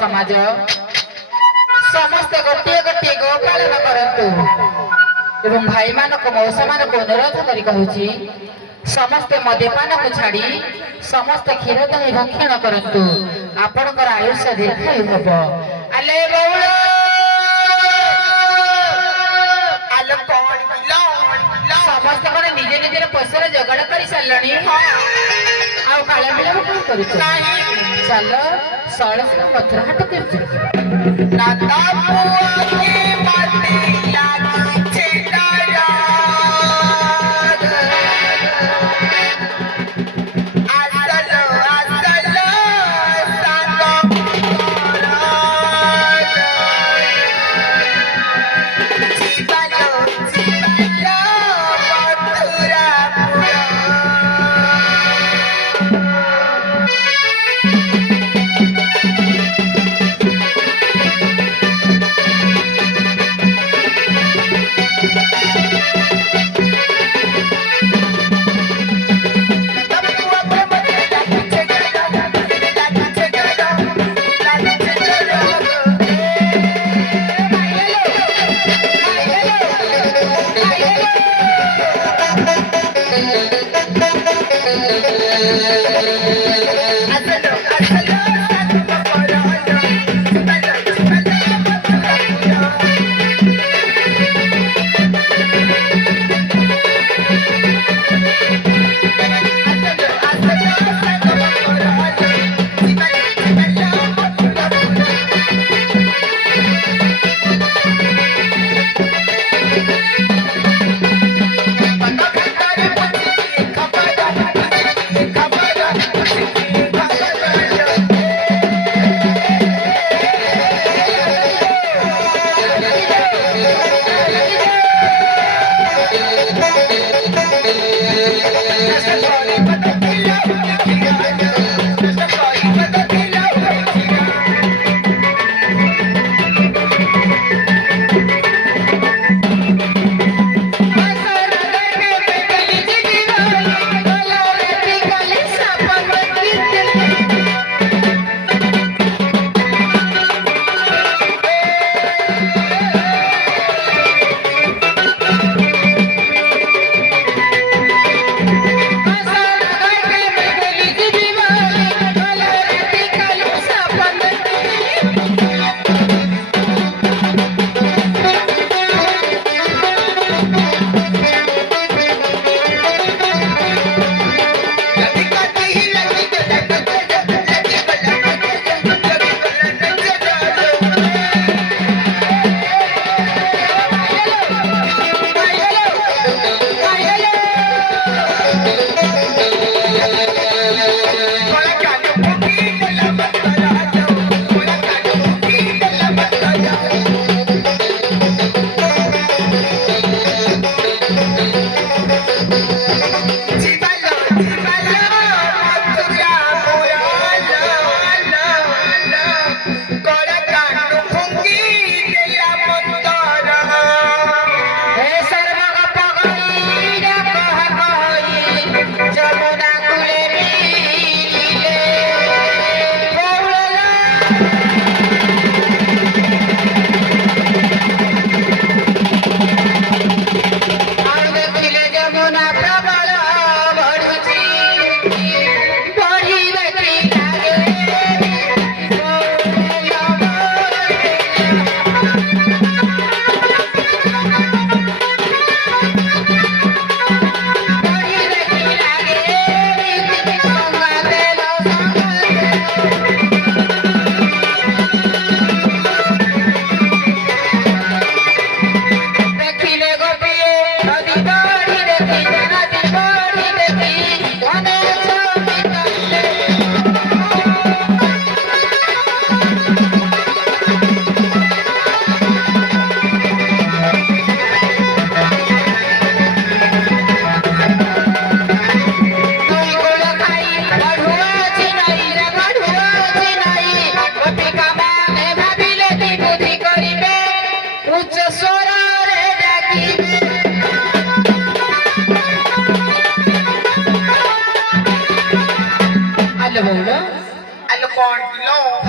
समाज समस्ते गोटे गोटे गोपालन करतु एवं भाई मान को मौसा मान को अनुरोध करी कहूची समस्ते मद्यपान को छाड़ी समस्ते क्षीर दही भक्षण करतु आपणकर आयुष्य दीर्घायु हब आले बउल आलो कोन समस्ते कोन निजे निजे पैसा जोगाड़ कर सारे आ କରୁଛ ଚାଲ ଶୈଳେଶ୍ଵର ମଥୁରା ହାଟ କରୁଛୁ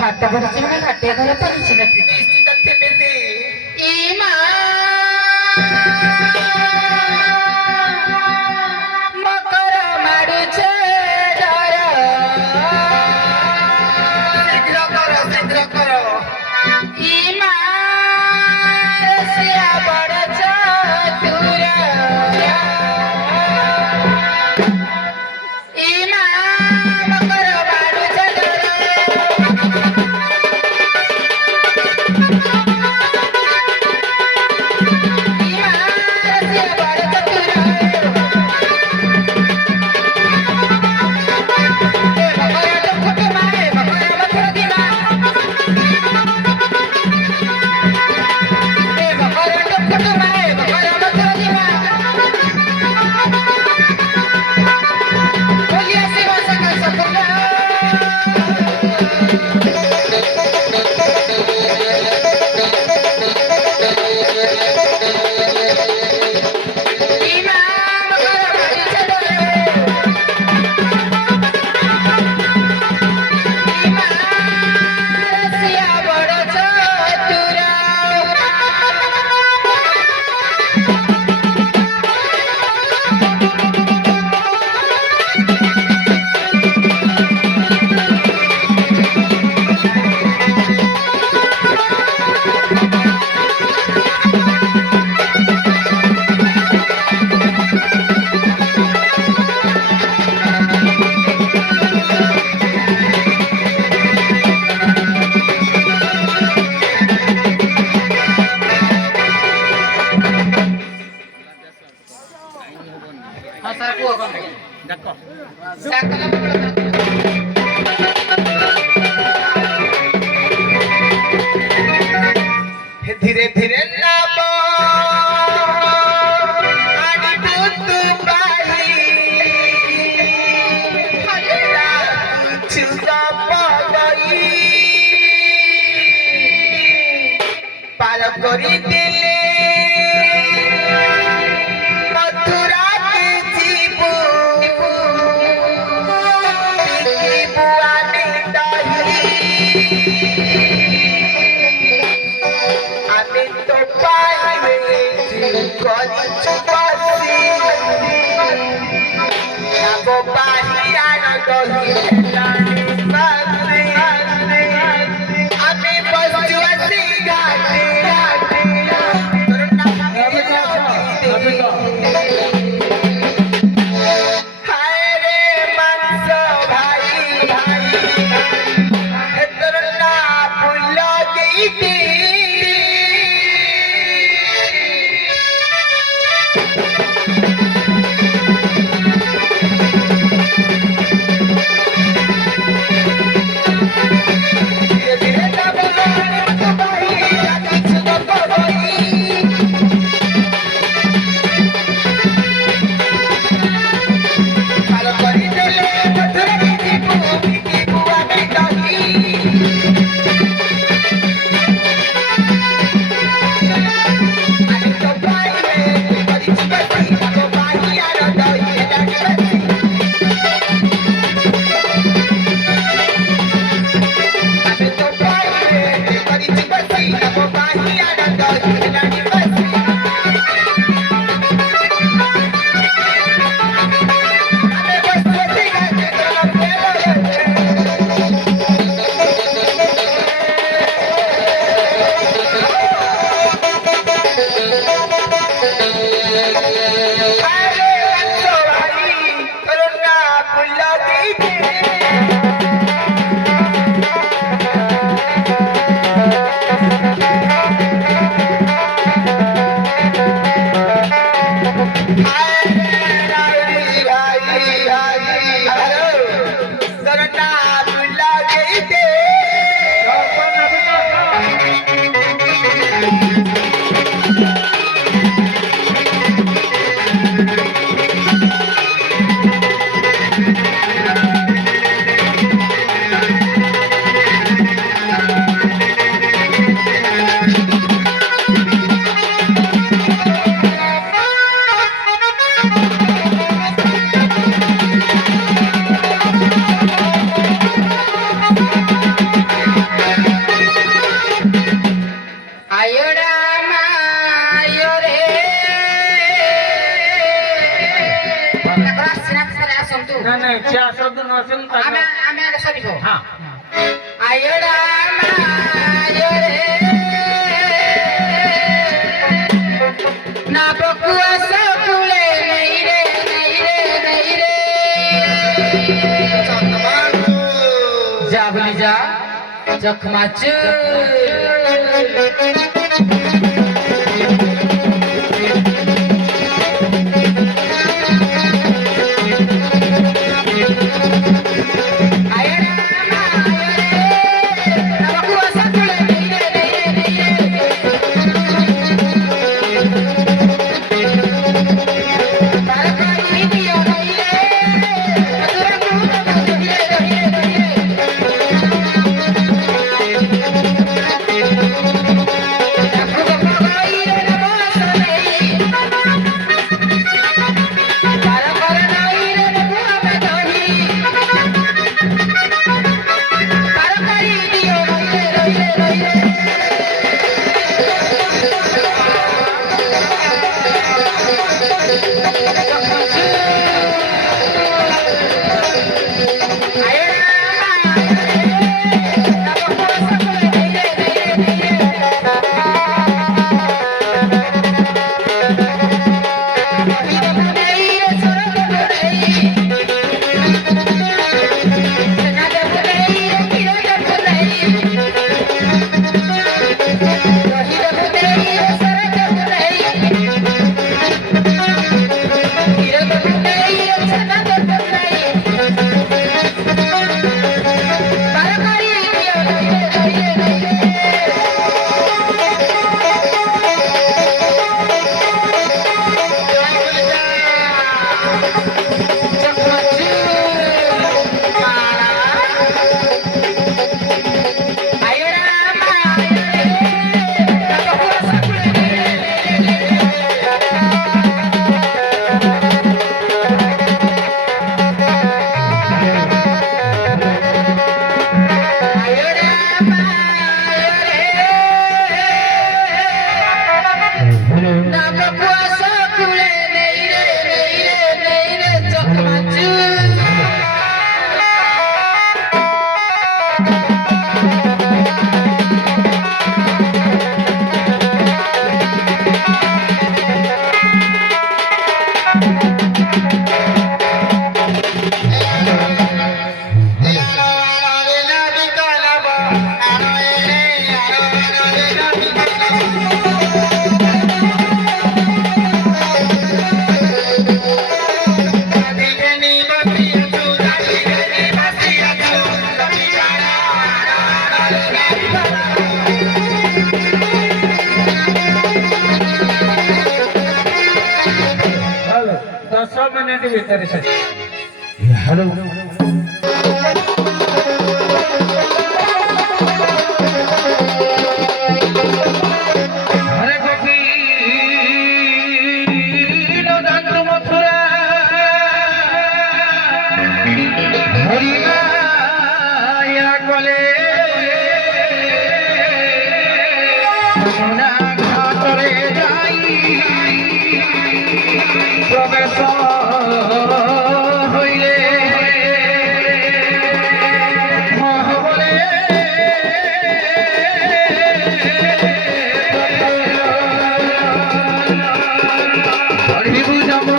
घाट भरची म्हणजे घाटे घर परिची इमा मकर माडूचे डर शीघ्र कर इमा रसिया बडचा दूर इमा मकर माडू আমি বসছি আছি ঘাটে তোর নাম হায় রে মাংস ভাই তোর নাম ভুল দিদি ধীরে ধীরে যাবো ভাই কিছু ভাই ভালো করে দিলে মধুর বিকিবু আমি দহি আমি তো পাইলে করিছি বেশি তো পাহি আর দহি লাগি বেশি আমি তো পাইলে করিছি বেশি তো পাহি আর দহি লাগি বেশি আমি বসছি গাছে তোর পেলে আরে আচ্ছা ভাই তোর না ভুল দিদি আরে ভাই হ্যালো তোর না ভুল দিদি আয়ো রাম আয়ো রে তাকরা সিনা সারা আসন্তু नहीं क्या शब्द नसेल আমি আমি আগে সরিব हाँ আয়ো রাম আয়ো রে না বকুয়া সকুলে নেই রে নেই রে নেই রে যা বলি যা চকমাচু আয়ো রাম আয়ো রে না বকুয়া সকুলে নেই রে নেই রে নেই রে তারকারি দিও নেই রে মধুর গুণ মধুরে রহিরে রহিরে দিদি ভিতরে এসে হ্যালো হরে গোপী নদান্ত মথুরা হরিমায়া কলে যমুনা ঘাটরে যাই প্রবেশ হইলে মহাবলে হরিবু যমু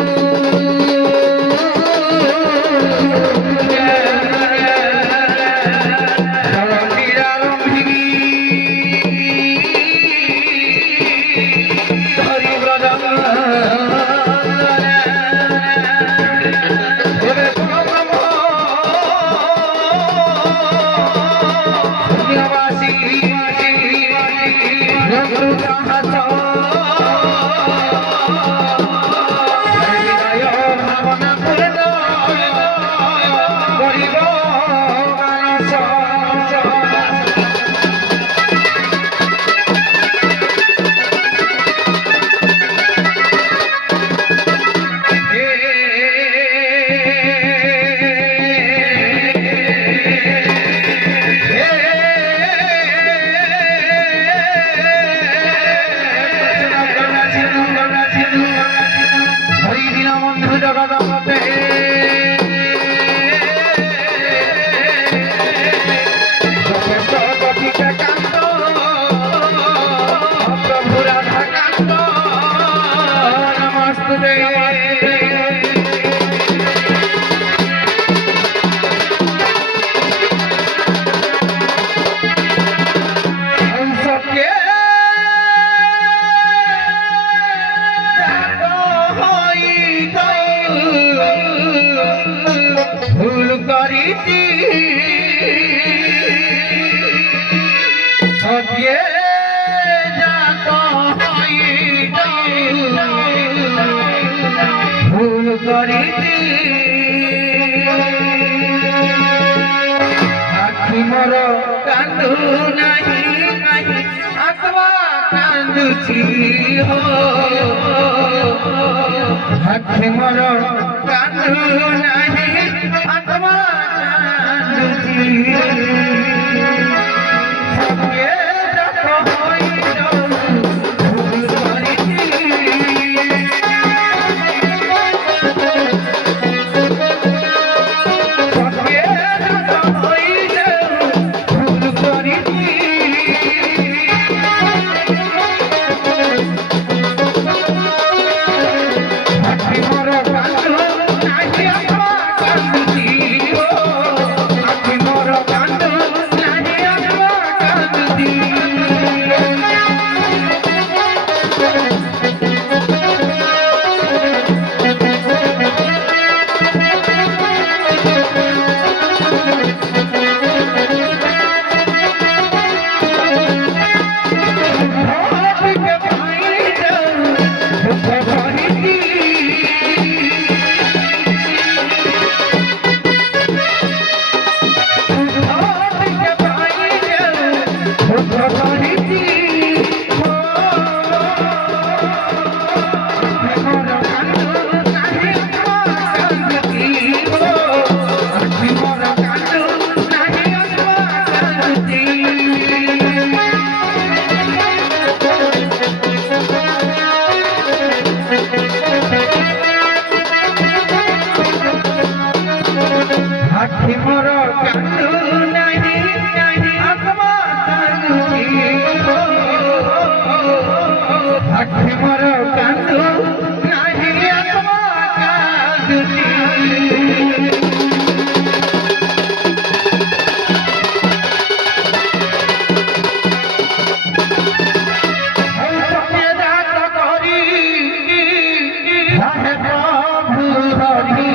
ভুল করিতি সত্যে যাত ভুল করিতি আখি মোর কান্দু নাহি আত্মা কান্দুছি হো আখি মোর কান্দু নাহি আত্মা কান্দুছি সত্যে যাত ভুল করিতি আখি মোর কান্দু নাহি আত্মা কান্দুছি আখি মোর কান্দু নাহি আত্মা কান্দুছি প্রভু হরি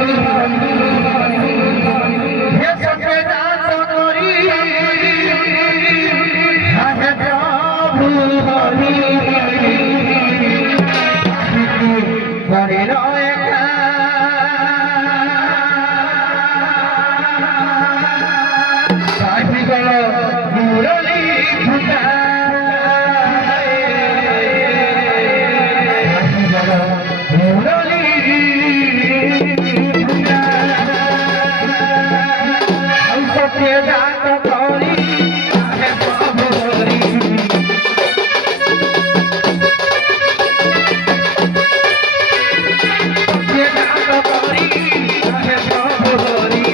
যে ডাক করি আহে প্রভু হরি যে ডাক করি আহে প্রভু হরি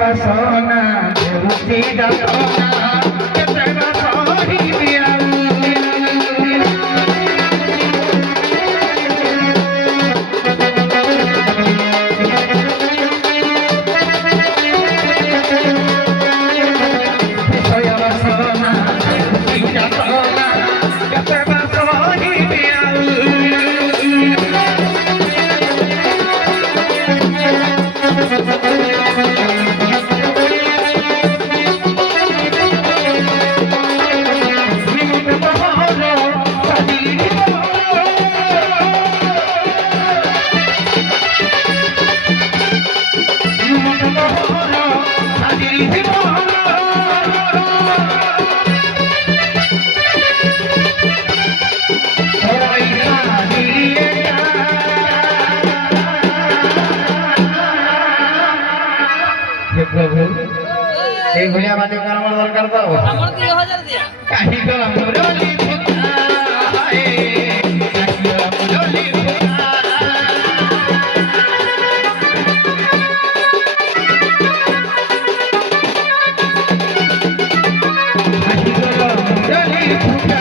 বাসনা দেউতি দাসনা কেতে বাসহি বিয়াউ বিষয় বাসনা দেউতি দাসনা কেতে বাসহি বিয়াউ প্রভু এই ভুলিয়া বাদে কার আমার দরকার পাবো আমার 2000 দিয়া কাহি গলা মুরলি ফুটা কাহি গলা মুরলি ফুটা কাহি গলা মুরলি ফুটা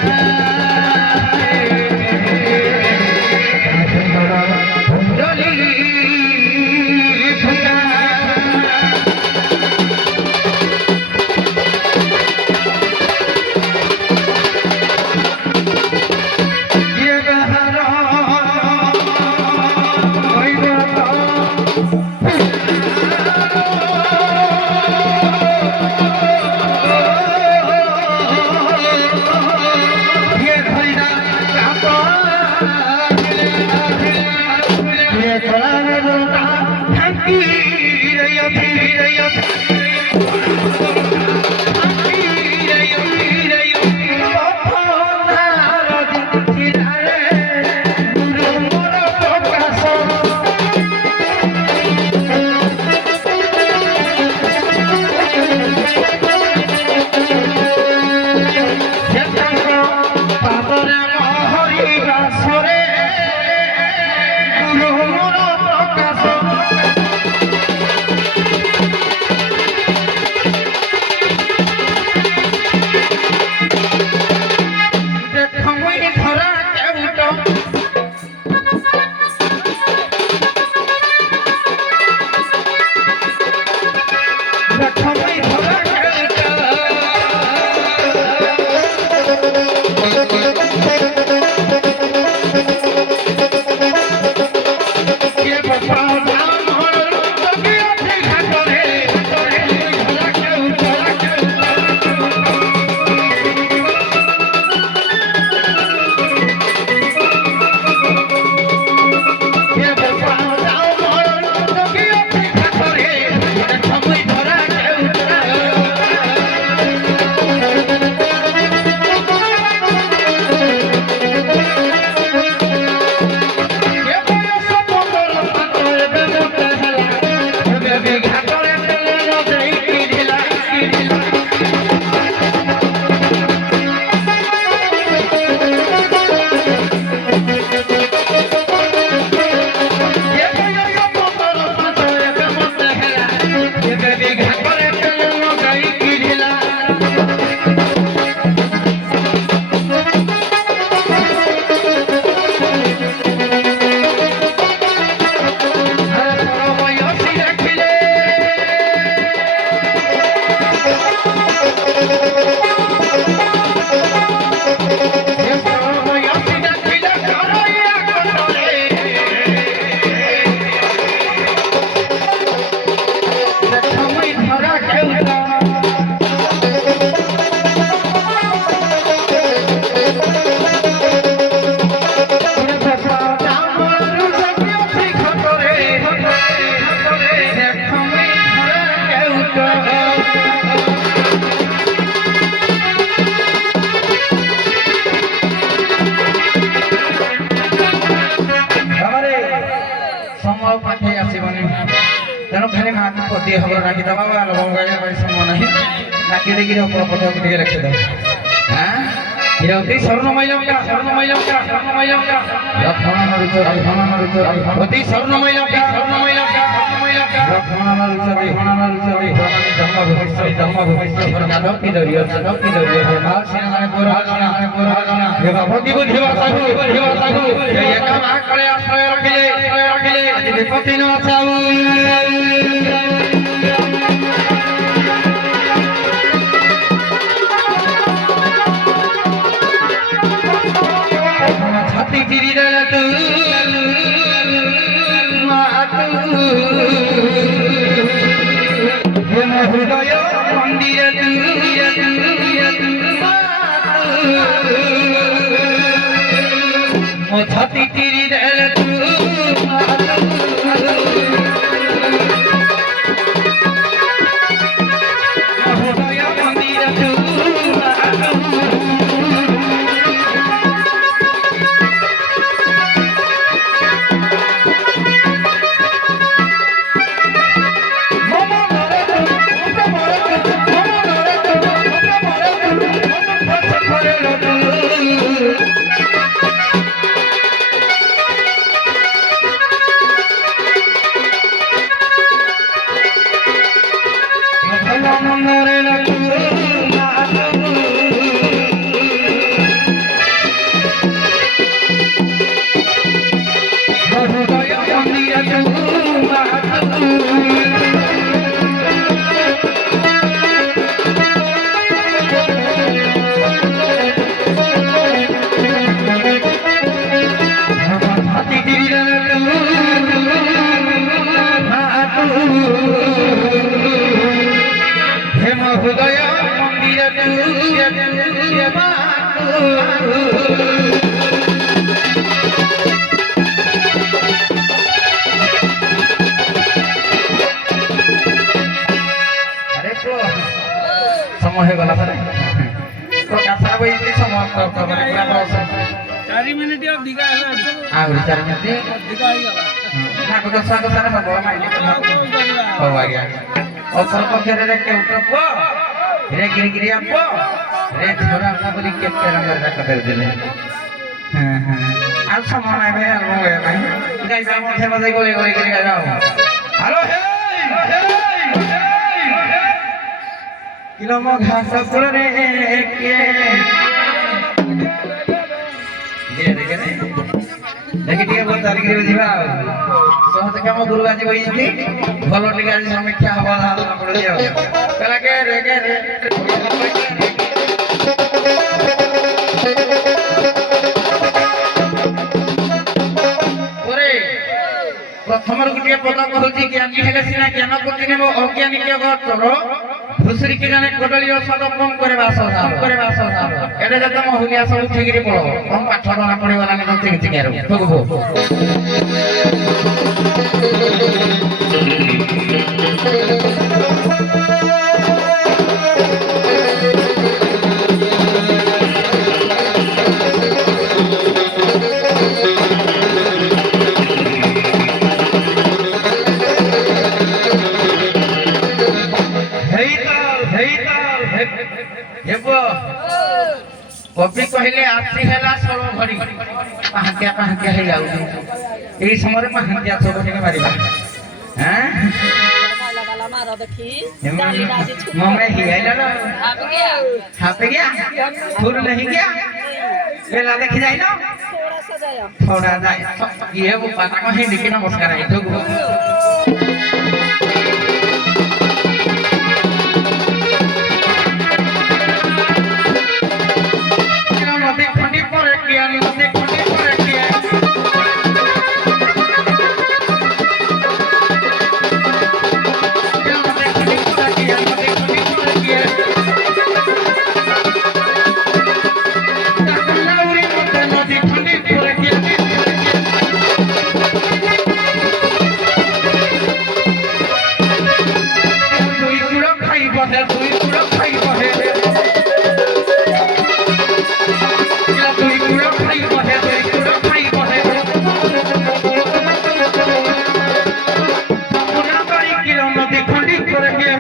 কাহি গলা মুরলি ফুটা বাবারে সময় পাঠিয়ে আসিবনি তেଣୁ ଖାଲି ମାଆକୁ ପତି ଖବର ଡାକିଦେବା ବା ଲୋକଙ୍କ କହିବା ପାଇଁ ସମୟ ନାହିଁ ଡାକି ଦେଇକିରି ଅପର ପଦକୁ ଟିକେ ଲେଖିଦେବା ହାଁ ହିରତି ସ୍ୱର୍ଣ୍ଣମୟ ଲଙ୍କା ସ୍ୱର୍ଣ୍ଣମୟ ଲଙ୍କା ସ୍ୱର୍ଣ୍ଣମୟ ଲଙ୍କା ଲକ୍ଷ୍ମଣ ମରୁଚ ଲକ୍ଷ୍ମଣ ମରୁଚ ଅତି ସ୍ୱର୍ଣ୍ଣମୟ ଲଙ୍କା ସ୍ୱର୍ଣ୍ଣମୟ ଲଙ୍କା ସ୍ୱର୍ଣ୍ଣମୟ ଲଙ୍କା ଲକ୍ଷ୍ମଣ ମରୁଚ ଲକ୍ଷ୍ମଣ ମରୁଚ ଭଗବାନ ଜନ୍ମ ଭବିଷ୍ୟ ଯାଦବ କି ଦରିଅ ମା ସିଂହାନେ ପୁର ହେ ଭଗବତୀ ବୁଦ୍ଧି ବର୍ଷାକୁ ଏକ ମା କଳେ ଆଶ୍ରୟ ରଖିଲେ ଆଜି ବିପତ୍ତି ନ ଆସାଉ ছাতি চিরি দেলা তু মাতু হেম হৃদয় মন্দির তু মো ছাতি চিরি দেলা তু হৃদয় মন্দির তু হেম হৃদয় মন্দির আরে তো সময় হয়ে গলা পরে তো কাঁচা বই সমাপ্ত করে পুরা 4 মিনিট দিঘা হলো আগুরি 4 মিনিট দিঘা হয়ে গেল না কত সাগো সারা হবো মাইনে ও আগে অপর পক্ষের রে কেউ টপ রে গিরি আপ রে ঝরা আপনা বলি কেটে রঙের দেখা করে দিলে হ্যাঁ হ্যাঁ আর সময় নাই ভাই আর মগে নাই গাইবা মধ্যে মাঝে গলে গলে করে গাইবা হ্যালো হে কিলম ঘাস করে কে দেখি টিকে বল তারিখ রে ଯିବା সহজ কাম গুরু আজি বইছি ভালো টিকে আজি সমীক্ষা হবা আলোচনা করে দিও কলা কে রে ওরে প্রথমর গুটিয়ে পদ কହୁଛି জ্ঞানী হেলে সিনা জ্ঞান কোটি নেব অজ্ঞানী কে গত করো ভুসরি কি জানে কোডলি ঔষধ কম করে বাস এটা যত মহুলিয়া সব ঠিকরি পড়ো কম পাঠ না পড়ে গলা না ঠিক ঠিক আর ঠকবো কবি কহিলে আসি হেলা ষোল ঘড়ি পাহাঁতিয়া হয়ে যাଉଛି এই সময় পাহাঁতিয়া ষোল থেকে মারিবা হ্যাঁ मम्मी हिला ना हाथ गया फूल नहीं गया बेला देखी जाए ना थोड़ा जाए ये वो पता को है लेकिन नमस्कार है तो বহে তুই পুরো খাই বহে তুই পুরো খাই বহে তুই পুরো খাই বহে পুরা বাড়ি কিলো নদী খন্ডি করে গে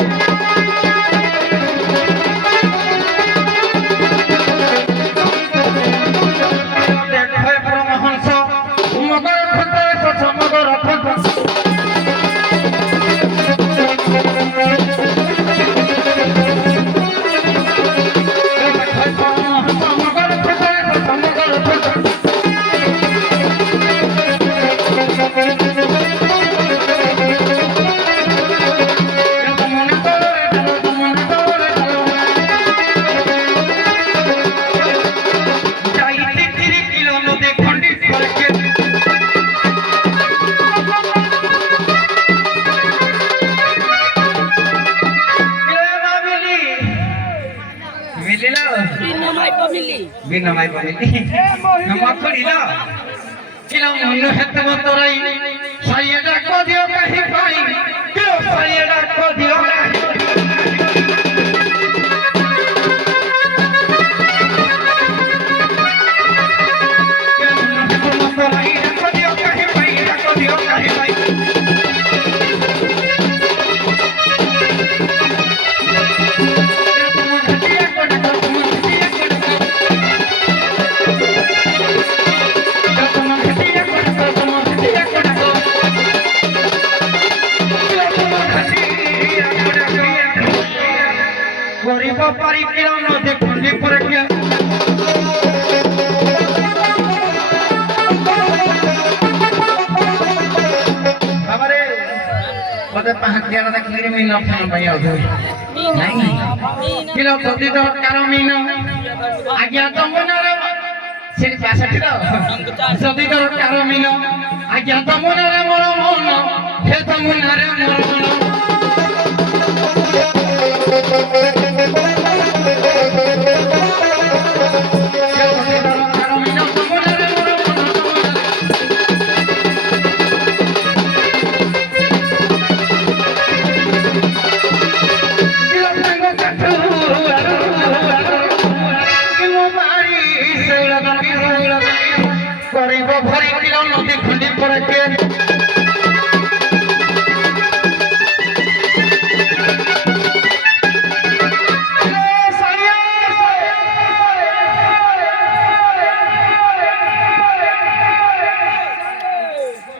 দেখে পরমহংস মগর খন্ডে পছ মগর খন্ড बिना माई पमिली नमक खड़ीला किला मनु हेत मतराई साइएडा को दियो कहि पाई क्यों साइएडा को दियो नाही मतराई को दियो कहि पाई को दियो कहि पाई गरीब पारी किलो नदी खंडी पर के हमारे पदे पहाड़िया ना खीर में ना खान पाई आधो नहीं किलो सदी तो कारो मीनो आज्ञा तो मनारे सिर्फ 62 किलो सदी तो कारो मीनो आज्ञा तो मनारे मोर मन हे तो मनारे मोर मन गरीब भरी किलो नदी खंडी पर के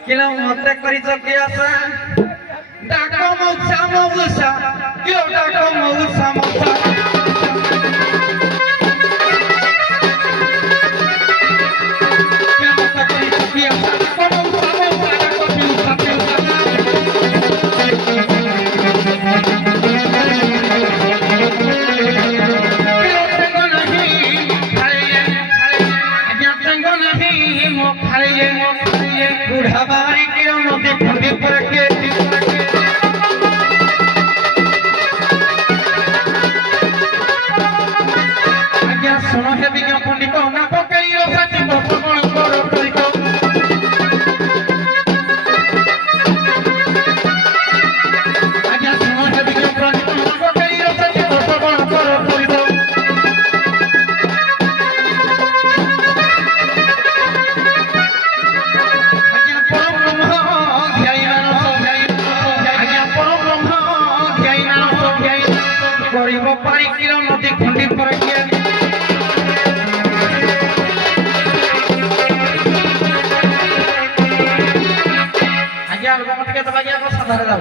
किलो मते करी चके आसा डाको मौसा मौसा किलो डाको मौसा मौसा बुढ़ाबारी किलो नदी खंडी पर के आज्ञा सुनो हे विज्ञापन को ना पकई रसाती बपण करो करितो आज्ञा सुनो हे विज्ञापन को ना पकई रसाती बपण करो करितो गरीब पारी किलो नदी खंडी पर के आज्ञा एल्बम के तो आज्ञा को साधार दाओ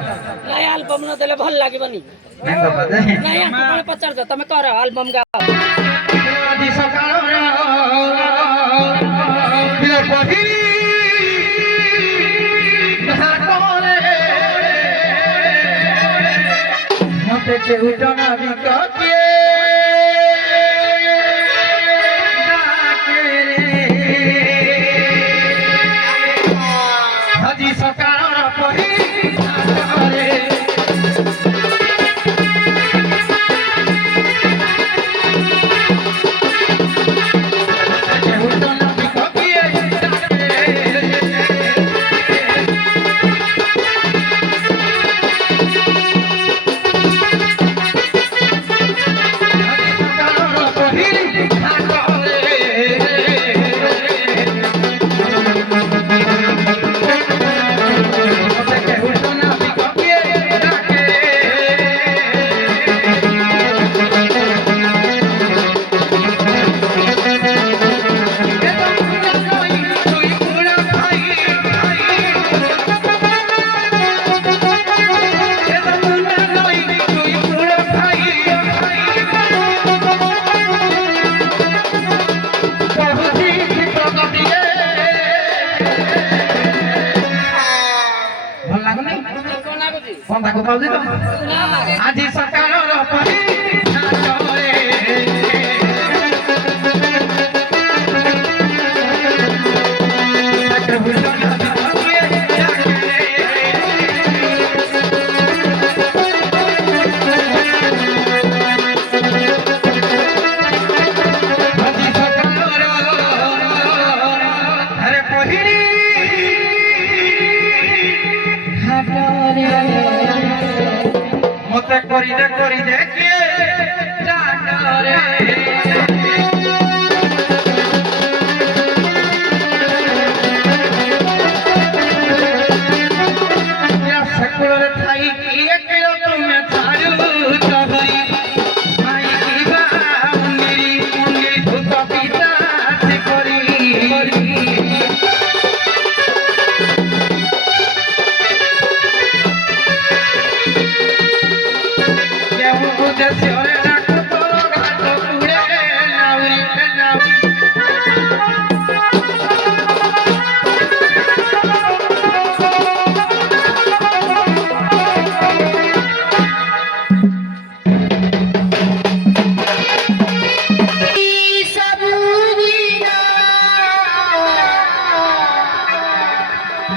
नहीं एल्बम न देले भल लागबनी नहीं बाबा दे नहीं आपण पचार दो तमे कर एल्बम गाओ आदि सकाळ रे बिना पही घाटोरे मते के उठना भी के आदि सकाळ पही घाटोरे ডাকরে সকলের ঠাই কি কেউ তুমি ছাড়ু তবই মাই কি বাউন্ডি মুন্ডি ভূত পিতা সে করি কেউ দেশে রাখো তো ঘাট পুড়ে নাউরি নাউরি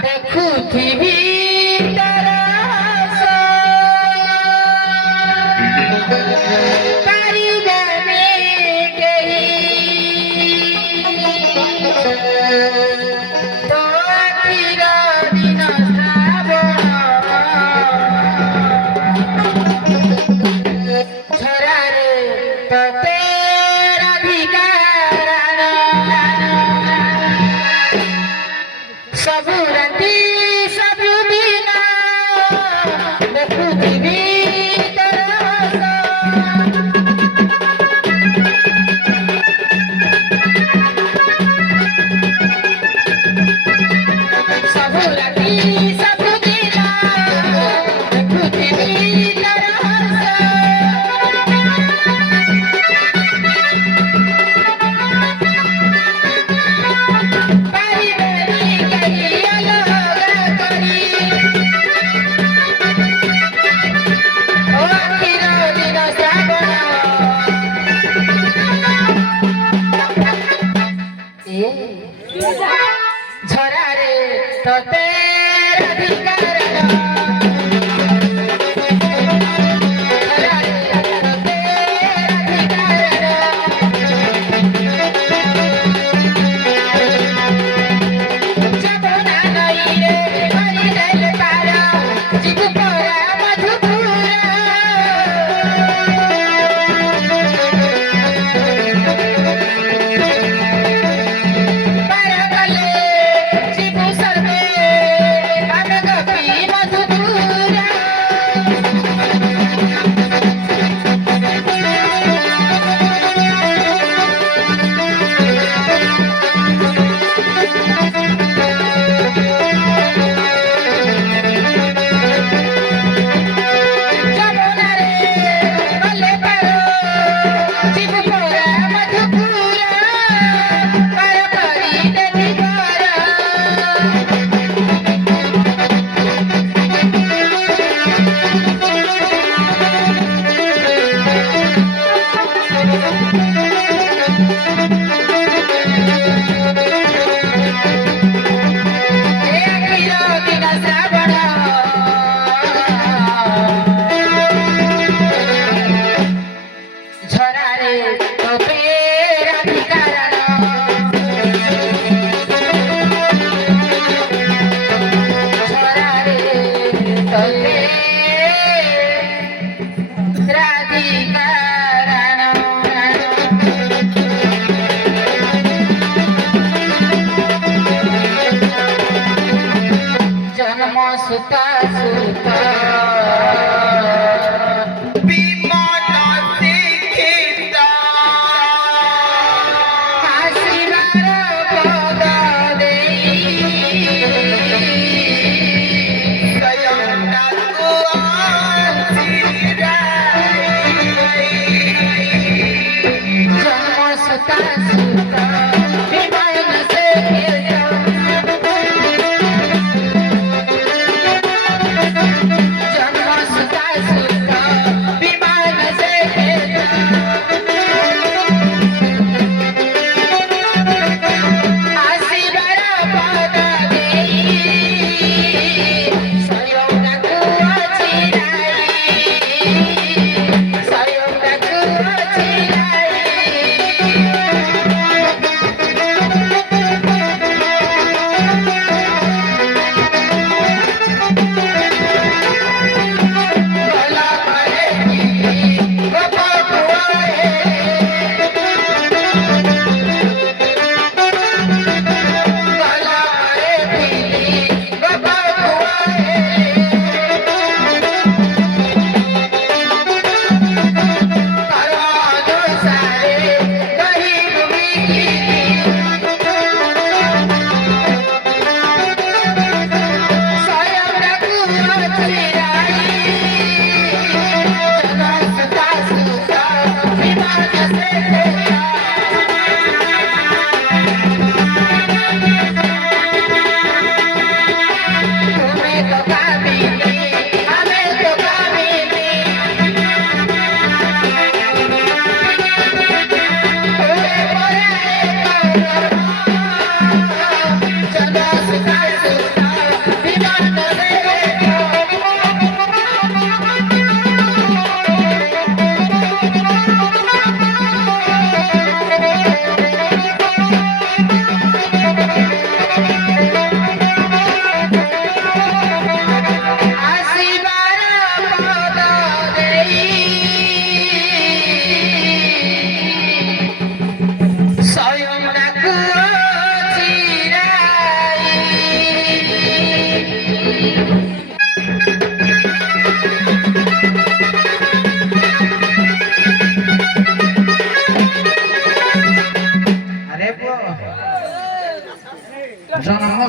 দেখুথিবি তারাস পারিবেনি কেহি তো আখির দিন শ্রাবণ ঝরারে তোতে রাধিকার ସବୁ ରାତି ସବୁଦିନ ଦେଖୁଥିବି ତୋର ହସ। ସବୁ ରାତି ସବୁଦିନ ଦେଖୁଥିବି ତୋର ହସ। ପାରିବେନି କେହି ଅଲଗା କରି ଓ ଆଖିର ଦିନ ଶ୍ରାବଣ ଝରାରେ ତତେ ରାଧିକାର ଝରାରେ ତତେ ରାଧିକାର ଯମୁନା ନଈରେ କରିଦେଲେ ପାର ଯିବୁ ପରା ମଧୁପୁର ପାର କଲେ ଯିବୁ ସର୍ବେ ଆମେ ଗୋପୀ ମଧୁପୁର ଯମୁନାରେ ଗଲେ ପାର ଯିବୁ ପରା ମଧୁପୁର ପାର କରି ଦେଖି କର ଏ ଆଖିର ଦିନ ଶ୍ରାବଣ ଝରାରେ ତୋତେ ରାଧିକାର ଝରାରେ ତୋତେ জন্ম সুতা সুতা বিমান শিক্ষিত আসিবার পদ দেই স্বয়ং ডাকু জন্ম সুতা সুতা বিমান সে খেলতা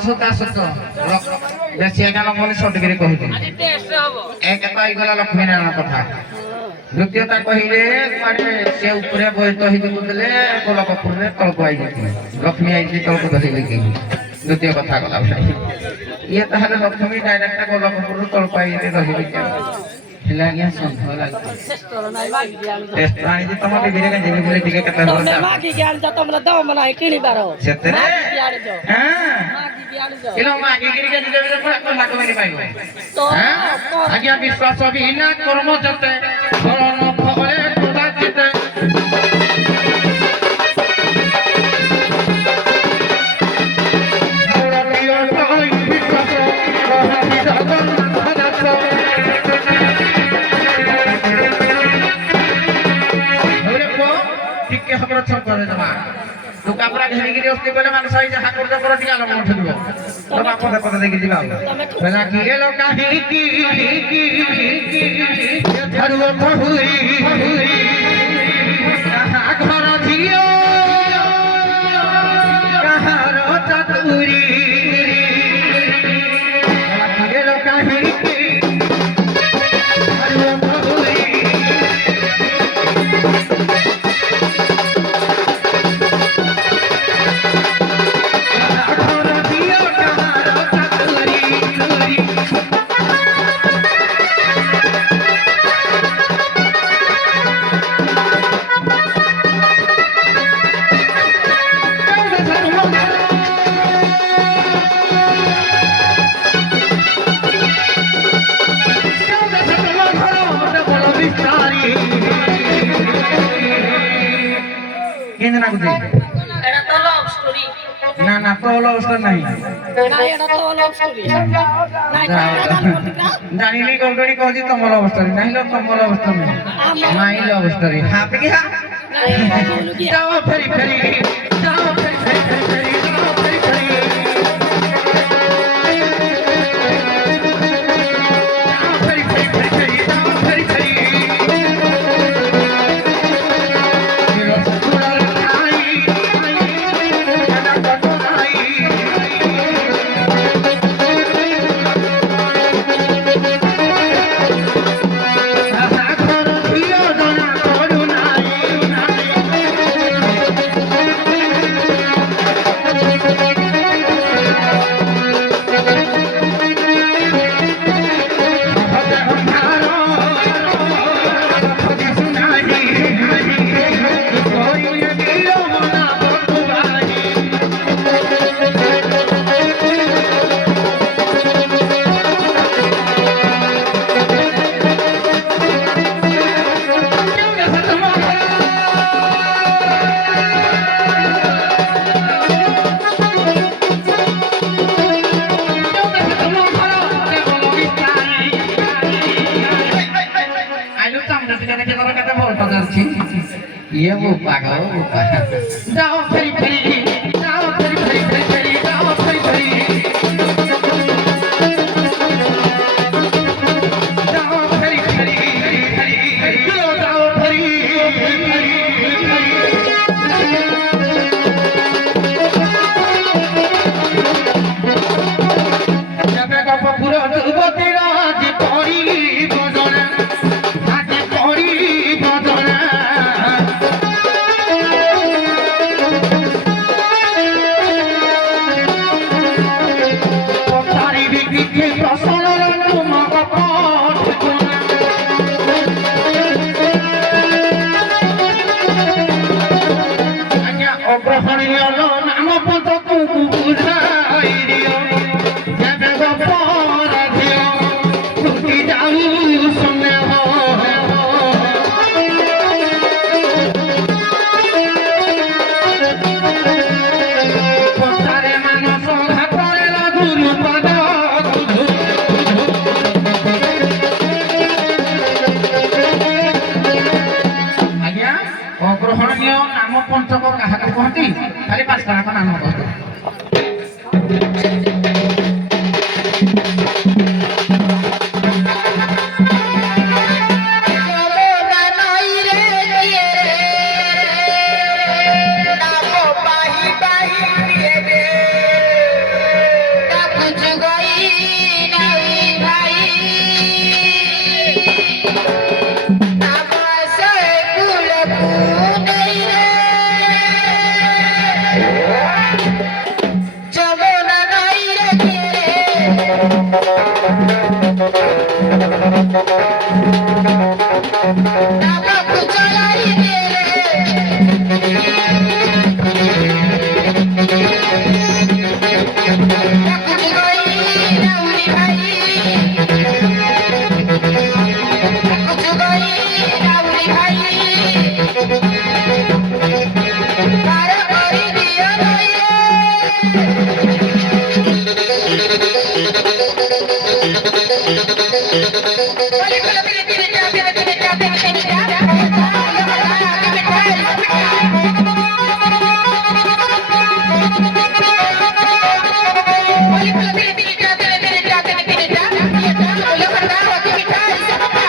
ସୁତା ସୁତ ବେଶୀ ଏକା ମଣିଷ ଟିକେ କହୁଛି ଆଜି ଟେଷ୍ଟ ହବ ଏକ ତ ହେଇଗଲା ଲକ୍ଷ୍ମୀ ନାରାୟଣ କଥା ଦ୍ୱିତୀୟତା କହିଲେ ମାନେ ସେ ଉପରେ ବୈତ ହେଇକି ବୁଝିଲେ ଗୋଲକପୁରରେ ତଳକୁ ଆଇଯାଇଥିଲେ ଲକ୍ଷ୍ମୀ ଆଇଛି ତଳକୁ ଧରିଲେ କି ଦ୍ୱିତୀୟ କଥା ଗଲା ଇଏ ତାହେଲେ ଲକ୍ଷ୍ମୀ ଡାଇରେକ୍ଟ ଗୋଲକପୁରରୁ ତଳକୁ ଆଇଲେ ରହିବେ କି ହେଲା ଆଜ୍ଞା ସନ୍ଦେହ ଲାଗୁଛି ଟେଷ୍ଟ ନାଇଁ ମାଗିକି ଆଣିଛ ଟେଷ୍ଟ ଆଣିଛି ତମ ଟିଭିରେ କେମିତି ଯିବି ବୋଲି ଟିକେ କେତେ ତମେ ଭଲ ମାଗିକି ଆଣିଛ ତମର ଦମ ନାହିଁ କିଣିବାର ସେଥିରେ ମାଗିକି ଆଣିଛ ହଁ ମାଗିକି ଆଣିଛ କିଲୋ ମାଗିକିରି କେମିତି ଦେବି ତ ଲାଗ ମିଳି ପାଇବ ତ ଆଜ୍ଞା ବିଶ୍ୱାସ ବିନା କର୍ମ ଯେତେ ଫଳ ନ ଫଳେ କଦାଚିତ ଟିକେ ଖବର ଛକ ଦେବା ତୁ କାପড়ା ଘେରିକିରି ଅସ୍ତି ବୋଲେ ମାନେ ସାଇ ଯାହା କରୁଛ କର ଟିକେ ଆଲମ ଉଠିବ ତ ବାପ ପଦ ଦେଇକି ଯିବା ବେଲା କିଏ ଲୋ କାହିଁକି ଝାଡୁ ପହୁରି କାହା ଘର ଝିଅ କାହାର ଚାତୁରୀ ବେଲା କିଏ ଲୋ କାହିଁକି ଝାଡୁ ପହୁରି কেন না বুঝি এটা তো লভ স্টোরি না না তো হলো অবস্থা নাই না এটা তো লভ স্টোরি নাই জানি নি গল্পটি কইছি তোমার অবস্থা নাই লো তোমার অবস্থা নাই মাইল অবস্থা রে হাতে কি হা যাও ফেরি ফেরি যাও ফেরি ফেরি ফেরি ফেরি যাও ফেরি ফেরি যাও ফেরি ফেরি ফেরি ফেরি যাও ফেরি ফেরি ये वो पागल वो पागल जाओ फेरी फेरी जाओ फेरी फेरी फेरी फेरी जाओ फेरी फेरी जाओ फेरी फेरी फेरी जाओ फेरी जब का पूरा जुबती राज पड़ी बजना आज पड़ी बजना অগ্রহণীয় নাম পদকু বুঝাই দিও যেবে গপরাধিও ছুটি যাও স্নেহ পতারে মানস ঘাটরে গুরু পদ আজ্ঞা অগ্রহণীয় নাম পঞ্চক কাহাকে কহতি খালি পাঁচটা নাম কহতো নামক চলাইবে রাখুনি গই রাউরি ভাই রাখুনি গই রাউরি ভাই পার করি দিও নইরে বলি বলি বলি তিরে যাবে তিরে যাবে তিরে যাবে বলি বলি তিরে তিরে যাবে তিরে যাবে তিরে যাবে ये जान बोलो करता कि मिठाई सबका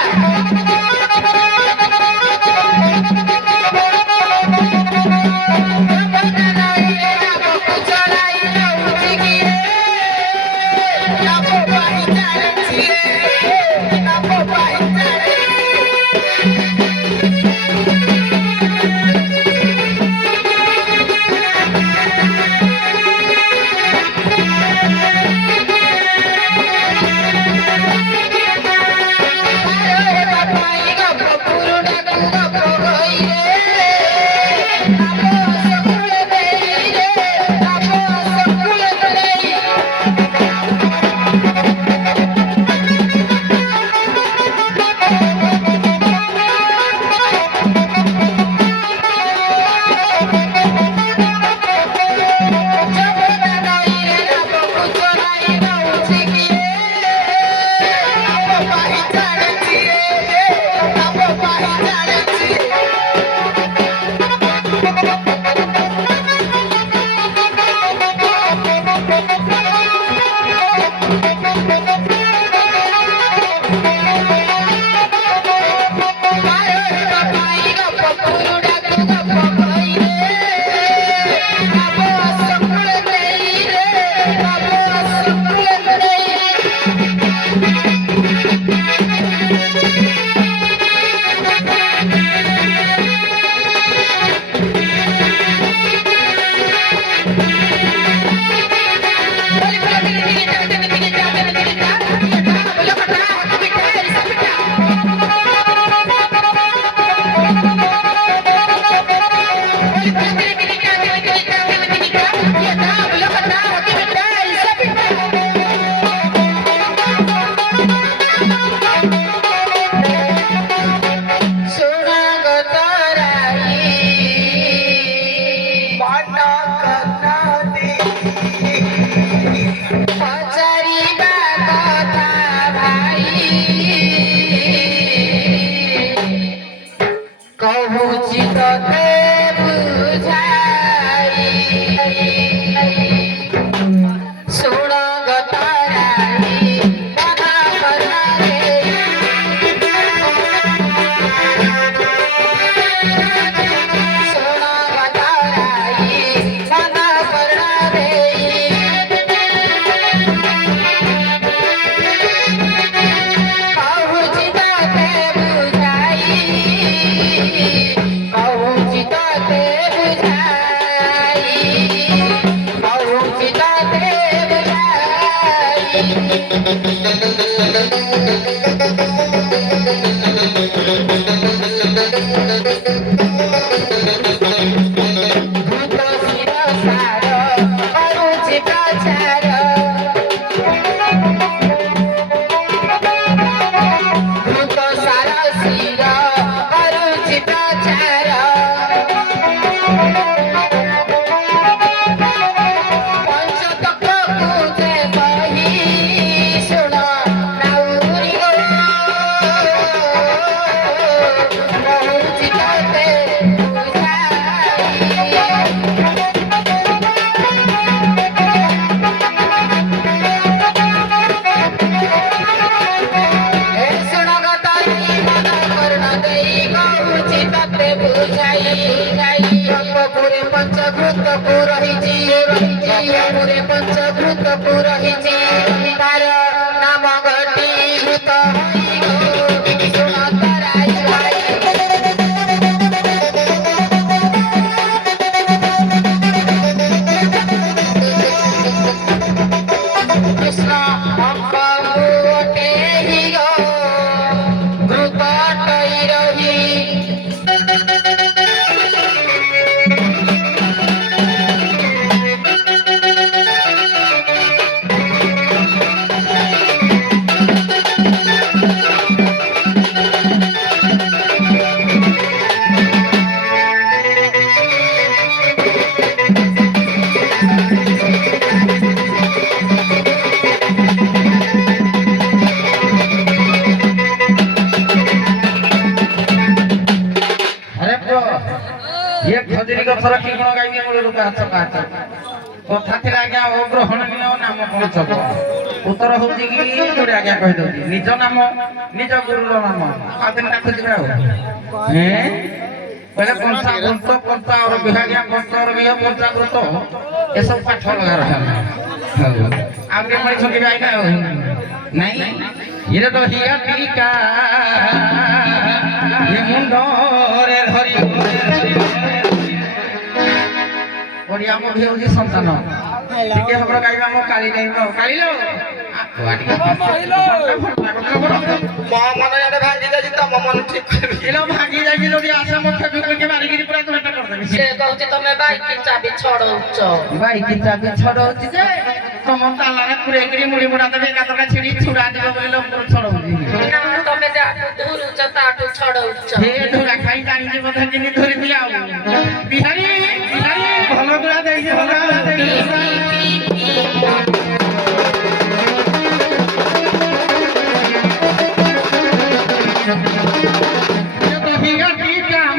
Krishna, Bamba, ଇଏ ଖଜୁରୀ ଗଛର କି ଗୁଣ ଗାଇବି ମୂଳରୁ କାଚ କାଚ କଥା ଥିଲା ଆଜ୍ଞା ଅଗ୍ରହଣୀୟ ନାମ କଣ ସବୁ ଉତ୍ତର ହଉଛି କି ଯୋଉଟା ଆଜ୍ଞା କହିଦଉଛି ନିଜ ନାମ ନିଜ ଗୁରୁର ନାମ ଆଉ ତିନିଟା ଖୋଜିବେ ଆଉ କହିଲେ ପଞ୍ଚାବୃତ ପଞ୍ଚା ଅରବିହ ଆଜ୍ଞା ପଞ୍ଚ ଅରବିହ ପଞ୍ଚାବୃତ ଏସବୁ ପାଠ ଅଲଗା ରହିଲା ଆଉ ଟିକେ ମଣିଷ କେବେ ଆଇନା ଆଉ ନାଇଁ ଇରେ ତ ହିଆ ଟିକା ଏ ମୁଣ୍ଡରେ ଧରି ଓଡ଼ିଆ ଆମ ବି ହେଉଛି ସନ୍ତାନ ଟିକେ ହବର ଗାଇବା ଆମ କାଳି ନାଇଁ କାଳିଲ ମୋ ମନ ଇଆଡେ ଭାଙ୍ଗି ଯାଇଛି ତମ ମନ ଠିକ କରିବି ଭାଙ୍ଗି ଯାଇକି ଯଦି ଆସେ ମୁଖ୍ୟ ବିପକ୍ଷେ ମାରିକିରି ପୁରା ତୁମେ କରିଦେବି ସେ କହୁଛି ତମେ ବାଇକି ଚାବି ଛଡଉଛ ବାଇକି ଚାବି ଛଡଉଛି ଯେ ତମ ତାଲାରେ ପୁରେଇକିରି ମୁড়ି ମୁড়ା ଦେବେ ଏକାଥରେ ଛିଡି ଛୁଡା ଯିବ ବୋଲି ଲୋକ ଛଡଉଛି ନା ତମେ ଯାହାଠୁ ଧରୁଛ ତାଠୁ ଛଡଉଛ ହେ ଧୁରା ଖାଇ ଜାଣିଛି ବୋଧେ କେମିତି ଧରିବି ଆଉ ବିହାରୀ ବିହାରୀ ଭଲ ଗୁଡା ଦେଇଛି ଭଲ ଗୁଡା ଦେଇଛି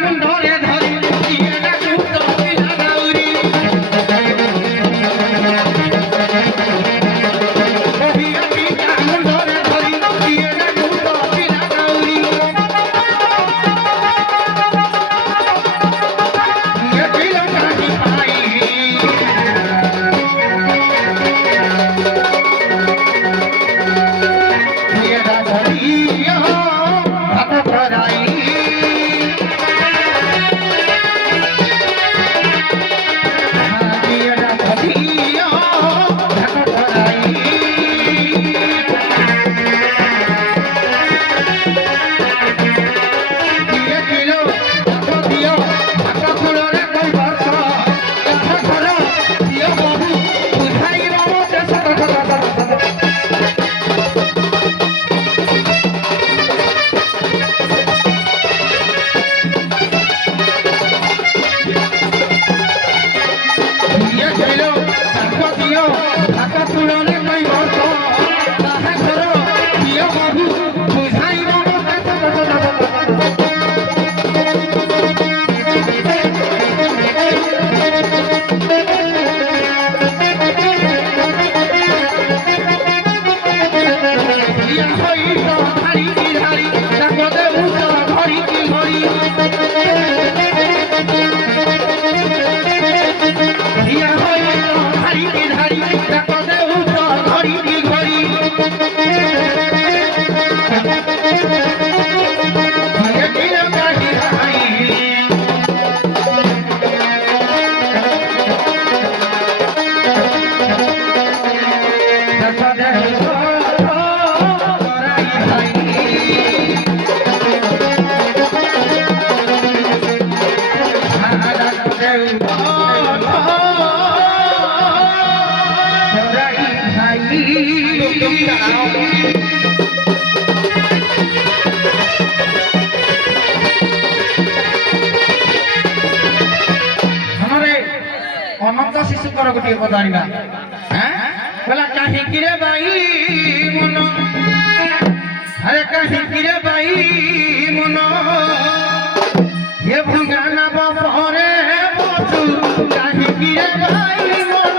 ମୁଣ୍ଡରେ ଧରି ଅନନ୍ତ ଶିଶୁଙ୍କର ଗୋଟିଏ ପଦାଣିବା କହିଲା କାହିଁକି ରେ ବାଇ ମନ ଆରେ କାହିଁକି ରେ ବାଇ ମନ ଏ ଭଙ୍ଗା ନବ ପରେ ବସୁ କାହିଁକି ରେ ବାଇ ମନ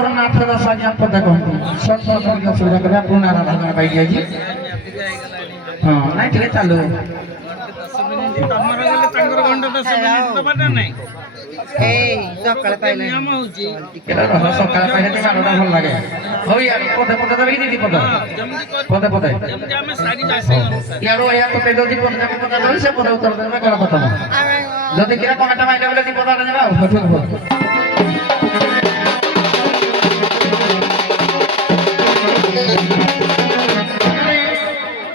ଜଗନ୍ନାଥ ଦାସ ଆଜ୍ଞା ପଦେ କହନ୍ତୁ ସତ ଟିକେ ଅସୁବିଧା କରିବା ପୁରୁଣା ରାଧା ଜଣେ ପାଇକି ଆଜି ହଁ ନାଇଁ ଟିକେ ଚାଲୁ 10 ମିନିଟ୍ ତମର ଗଲେ ତାଙ୍କର ଘଣ୍ଟା 10 ମିନିଟ୍ ଦବାଟା ନାହିଁ ନିୟମ ହଉଛି କେଟା ରହ ସକାଳେ ପାଇଲେ ଟିକେ ମାଡ଼ଟା ଭଲ ଲାଗେ ହଉ ୟାର ପଦେ ପଦେ ଦେବି ଦିଦି ପଦ ଯେମିତି ପଦେ ପଦେ ଯେମିତି ଆମେ ସାରିବା ସେଇ ଅନୁସାରେ ୟାଡୁ ଏଇଆ ପକେଇ ଦଉଛି ପଦେ ପଦେ ଦେବି ସେ ପଦେ ଉତ୍ତର ଦେବେ ଗଲା କଥା ଯଦି କିରା କମେଣ୍ଟ ମାଇଲେ ବୋଲେ ଦି ପଦଟା ଦେବା ଆଉ ଠିକ ହବ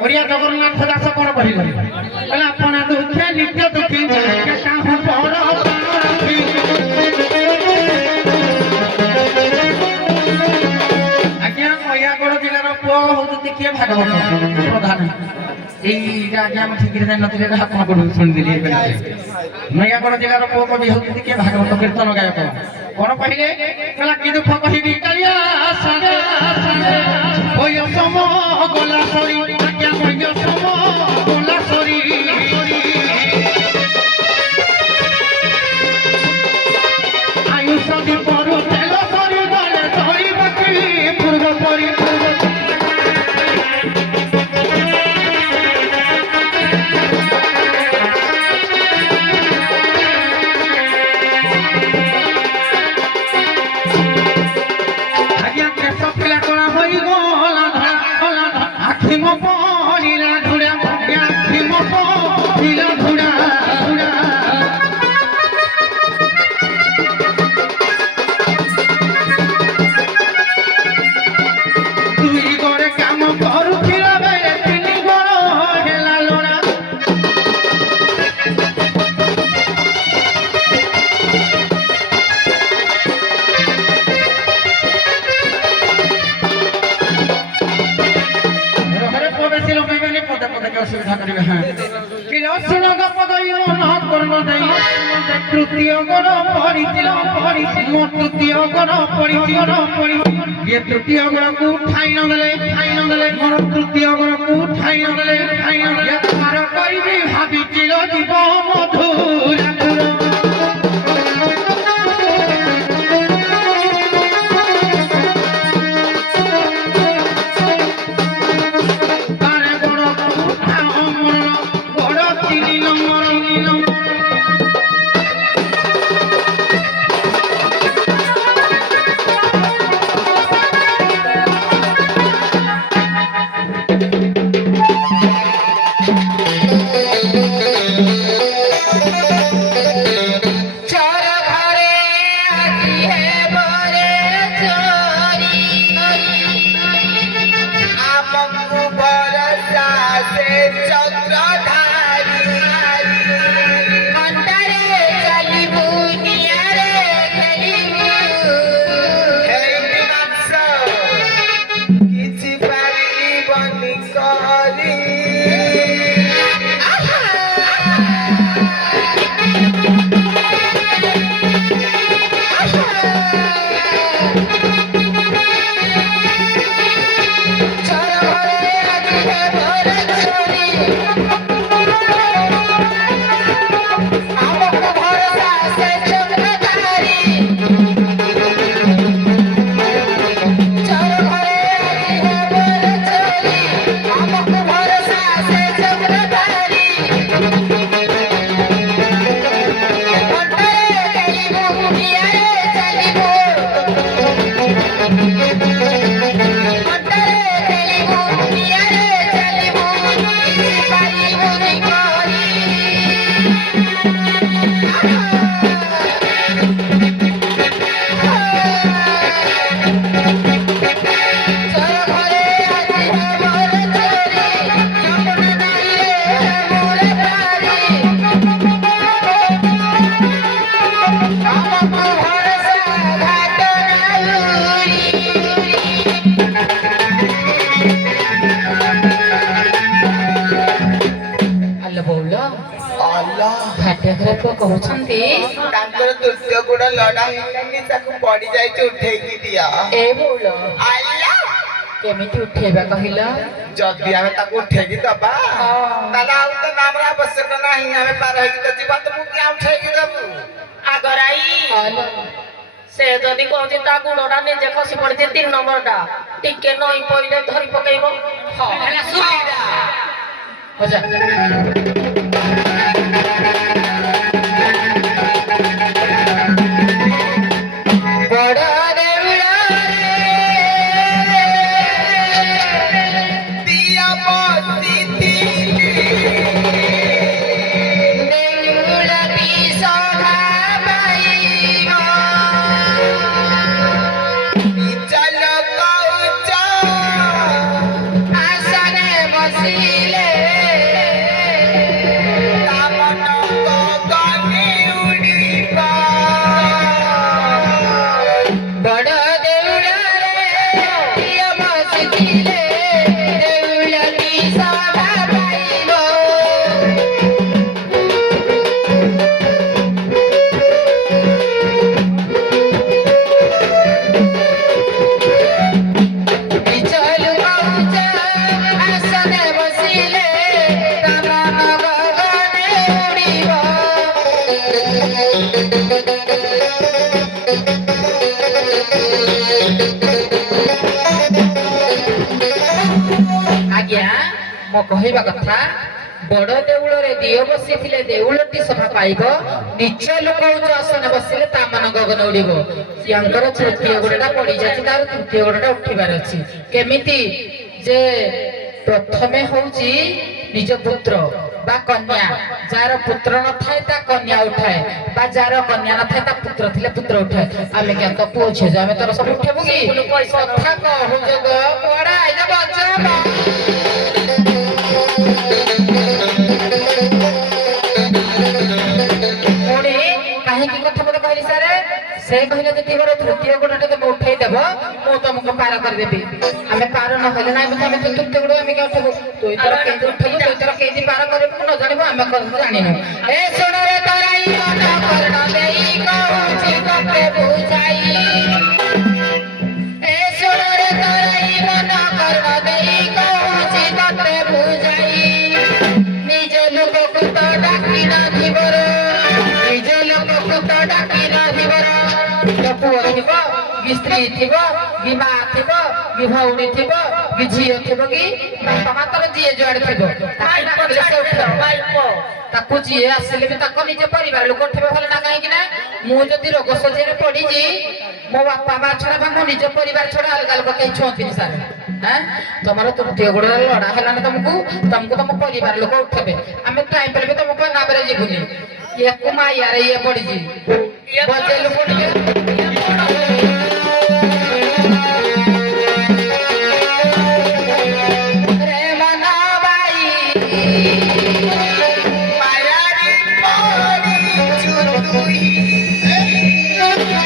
ଓଡ଼ିଆ ଜଗନ୍ନାଥ ଦାସ କଣ କହିଲେ କହିଲେ ଆପଣ ଦୁଃଖେ ନିତ୍ୟ ଦୁଃଖୀ କାହା ବଡ଼ ପାଖି ଆଜ୍ଞା ନୟାଗଡ଼ ଜିଲ୍ଲାର ପୁଅ ହଉଛନ୍ତି କିଏ ଭାଗବତ ପ୍ରଧାନ এইটা আগে আমি ঠিক জানিনଥିଲି এটা ଆପଣ କୋଉଠୁ ଶୁଣିଥିଲି ଏବେ ନୟାଗଡ଼ ଜିଲ୍ଲାର ପୁଅ କବି ହଉଛନ୍ତି କିଏ ଭାଗବତ କୀର୍ତ୍ତନ ଗାୟକ କଣ କହିଲେ କହିଲା କି ଦୁଃଖ କହିବି କାଳିଆ ସାଜା ওই সম গোলা সরি আজ্ঞা ওই সম গোলা সরি আয়ুষ দি পরু তেল সরি গলে ধরি বাকি পূর্ব পরি আজ্ঞা কে সফলা করা হই গোলা ধরা আখি মো পড়িলা ধুরা আখি মো পড়িলা ধুরা দুই গড়ে কাম করুছিলা বেলে তিনি গড় হেলা লোড়া ঘরে পড়েছিল মেমেনি পদে পদে কে অসুবিধা করিবে হ্যাঁ কি রসুন গপদই মন কর্ম দেই তৃতীয় গড় পড়িছিল মো তৃতীয় গড় পড়িছিল ইয়ে তৃতীয় গড়কু ঠাই নদেলে মোর তৃতীয় গড়কু ঠাই নদেলে পার করিবি ভাবিছিল জীব মধুরা चोर घरे आजी है मोरे चोरी ଆମକୁ ଭରସା ସେ ଚନ୍ଦ୍ରଧାରୀ अंतरे चलिबू नियारे खेलिबू ହେଇନି ମାଂସ କିଛି ପାରିବନି କରି चोर घरे आजी है मोरे चोरी हमको भरोसा से चक्रधारी चोर घरे आजी है मोरे चोरी हमको भरोसा से चक्रधारी अंतरे चलिबू नियारे चलिबू अंतरे चलिबू नियारे चलिबू କିଛି ପାରିବୁନି କରି चोर घरे आजी है मोरे चोरी सपना नाइले मोरे प्यारी हमको भरोसा घाट नाउरी ଆଲୋ ବଉଳ ଅଲ ଘାଟିଆ ଘରେ ପୁଅ କହୁଛନ୍ତି ତାଙ୍କର ତୃତୀୟ ଗୁଣ ଲଢା ହେଇଲାନି ତାକୁ ପଡି ଯାଇଛି ଉଠେଇକି ଦିଅ ଏ ବଉଳ ଆଲା କେମିତି ଉଠେଇବା କହିଲ ଯଦି ଆମେ ତାକୁ ଉଠେଇକି ଦବା ହଁ। ତାହେଲେ ଆଉ ତ ନାମର ଆବଶ୍ୟକ ନାହିଁ ଆମେ ପାର ହେଇକି ତ ଯିବା ତମକୁ କିଏ ଉଠେଇକି ଦେବୁ ଆଗରାଇ ଆଲୋ ସେ ଯଦି କହୁଛି ତା ଗୁଡଟା ନିଜେ ଖସି ପଡିଛି 3 ନମ୍ବରଟା ଟିକେ ନଈ ପଇଲେ ଧରି ପକେଇବ। ହଁ ହେଲା ସୁବିଧା ହଜା ବଡ଼ ଦିଆ ବସିଥିଲି ଚାଲ କହୁଛ ଆସନେ ବସିଲେ ତା ମନ ଗଗନେ ଉଡ଼ିବ ବଡ଼ ଦେଉଳରେ ପ୍ରିୟ ବସିଥିଲେ ଦେଉଳଟି ସଭା ପାଇବ ବିଚଲୁ କହୁଛ ଆସନେ ବସିଲେ ତା ମନ ଗଗନେ ଉଡ଼ିବ ଆଜ୍ଞା ମୋ କହିବା କଥା ବଡ଼ ଦେଉଳରେ ଦିଅ ବସିଥିଲେ ଦେଉଳଟି ସଭା ପାଇବ ନିଚ ଲୋକ ଉଚ୍ଚ ଆସନେ ବସିଲେ ତା ମାନ ଗଗନ ଉଡ଼ିବ ସିଆଙ୍କର ତୃତୀୟ ଗୋଡ଼ଟା ପଡ଼ିଯାଇଛି ତାର ତୃତୀୟ ଗୋଡ଼ଟା ଉଠିବାର ଅଛି କେମିତି ଯେ ପ୍ରଥମେ ହଉଛି ନିଜ ପୁତ୍ର ବା କନ୍ୟା ଯାହାର ପୁତ୍ର ନଥାଏ ତା କନ୍ୟା ଉଠାଏ ବା ଯାହାର କନ୍ୟା ନଥାଏ ତା ପୁତ୍ର ଥିଲେ ପୁତ୍ର ଉଠାଏ ଆମେ କେন ତ ପୁଅ ଝିଅ ଯେ ଆମେ ତୋର ସବୁ ଉଠେବୁ କି କଥା କହୁଛ ଗো କୁଆଡ଼େ ଆଇଲ ବଜାବ ପୁଣି କାହିଁକି କଥା ମତେ କହିଲି ସାରେ ସେ କହିଲେ ଯଦି ମୋର ତୃତୀୟ ଗୋଡ଼ଟା ତମେ ଉଠେଇ ଦେବ ମୁଁ ତମକୁ ପାର କରିଦେବି ଆମେ ପାର ନହେଲେ ନାଇଁ ଆମେ ତ ତୃତୀୟ ଗୋଡ଼ ଆମେ କେଉଁ ଉଠେବୁ ତୁ ତୋର କେମିତି ଉଠେବୁ ତୁ ତୋର କେମିତି ପାର କରିବୁ ନ ଜାଣିବୁ ଆମେ କଥା ଜାଣିନୁ ଏ ଶୁଣରେ ତରାଇ ମନ କର୍ଣ୍ଣ ଦେଇ କହୁଛି ତତେ ବୁଝାଇ ଏ ଶୁଣରେ ତରାଇ ମନ କର୍ଣ୍ଣ ଦେଇ କହୁଛି ତତେ ବୁଝାଇ ନିଜ ଲୋକକୁ ତ ଡାକି ନଥିବର ନିଜ ଲୋକକୁ ତ ଡାକି ନଥିବର ପୁଅ ଥିବ କି ସ୍ତ୍ରୀ ଥିବ କି ମା ଥିବ କି ଭଉଣୀ ଥିବ କି ଝିଅ ଥିବ କି ବାପା ମା ତୋର ଯିଏ ଯୁଆଡେ ଥିବ ତାକୁ ଯିଏ ଆସିଲେ ବି ତାକୁ ନିଜ ପରିବାର ଲୋକ ଉଠିବେ ଭଲ ନା କାହିଁକି ନା ମୁଁ ଯଦି ରୋଗ ଶଯ୍ୟାରେ ପଡିଛି ମୋ ବାପା ମା ଛଡା ବା ମୋ ନିଜ ପରିବାର ଛଡା ଅଲଗା ଲୋକ କେହି ଛୁଅନ୍ତିନି ସାର୍ ତମର ତୃତୀୟ ଗୋଡ଼ରେ ଲଢା ହେଲାନି ତମକୁ ତମ ପରିବାର ଲୋକ ଉଠେବେ ଆମେ ଟାଇମ୍ ପରେ ବି ତମକୁ ନାବରେ ଯିବୁନି ଇଏକୁ ମାଇଆରେ ଇଏ ପଡିଛି ବଜେଇଲୁ ପଡିଲେ ରେ ମନ ବାଇ ମାୟାରେ ପଡ଼ିଛୁ ତୁଇ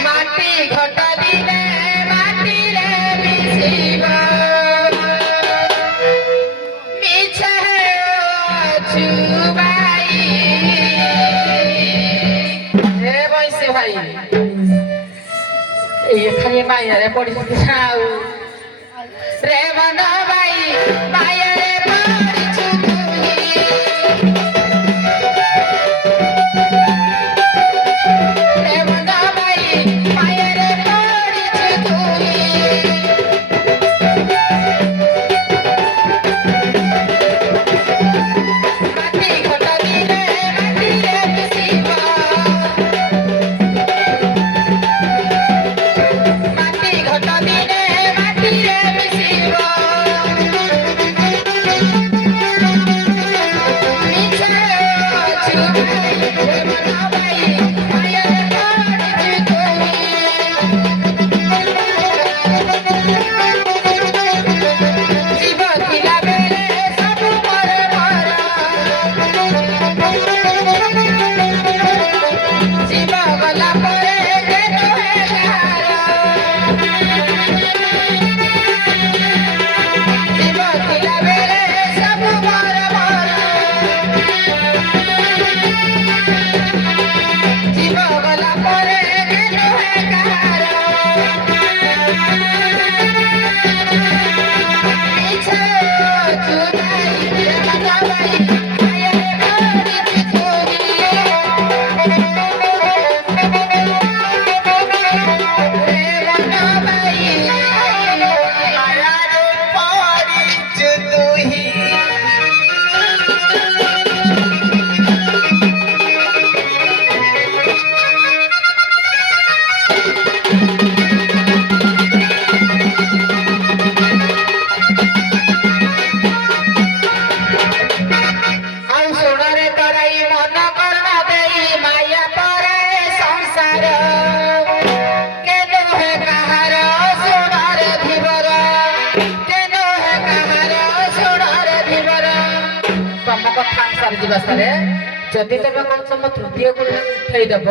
ମାଟି ଘଟ ଦିନେ ମାଟିରେ ମିଶିବ ମିଛ ହେଉଛୁ ଭାଇ ହେ ବୈଶ୍ୟ ଭାଇ ଇଏ ଖାଲି ମାୟାରେ ପଡ଼ିଛନ୍ତି ଆଉ ରେ ମନ ଭାଇ ମାୟାରେ ପଡ଼ିଛୁ ତୁଇ ରେ ମନ ଭାଇ ମାୟାରେ ପଡ଼ିଛୁ ତୁଇ ମାଟି ଘଟ ଦିନେ ମାଟିରେ ମିଶିବ ମାଟି ଘଟ ଦିନେ ମାଟିରେ ମିଶିବ ମିଛ ଅଛୁ ଭାଇ ରେ ମନ ଭାଇ ମାୟାରେ ପଡ଼ିଛୁ ତୁଇ ଜୀବ ଥିଲା ବେଳେ ସବୁ ମୋର ଜୀବ ଗଲା ପରେ ଯେ ନୁହେଁ କାହାର ଜୀବ ଥିଲା ବେଳେ ସବୁ ମୋର ଜୀବ ଗଲା ପରେ ଯେ ନୁହେଁ କାହାର ମିଛ ଅଛୁ ଭାଇ ରେ ମନ ଭାଇ ମାୟାରେ ପଡ଼ିଛୁ ତୁଇ ସଂସାର କେନ ହେ କାହାର ସୁଣାରେ ଧୀବର କେନ ହେ କାହାର ସୁଣାରେ ଧୀବର ତମ କଥା ଅନୁସାରେ ଯିବା ସାରେ ଯଦି ତମେ କହୁଛ ମୋ ତୃତୀୟ ଗୁଣରେ ଉଠେଇଦବ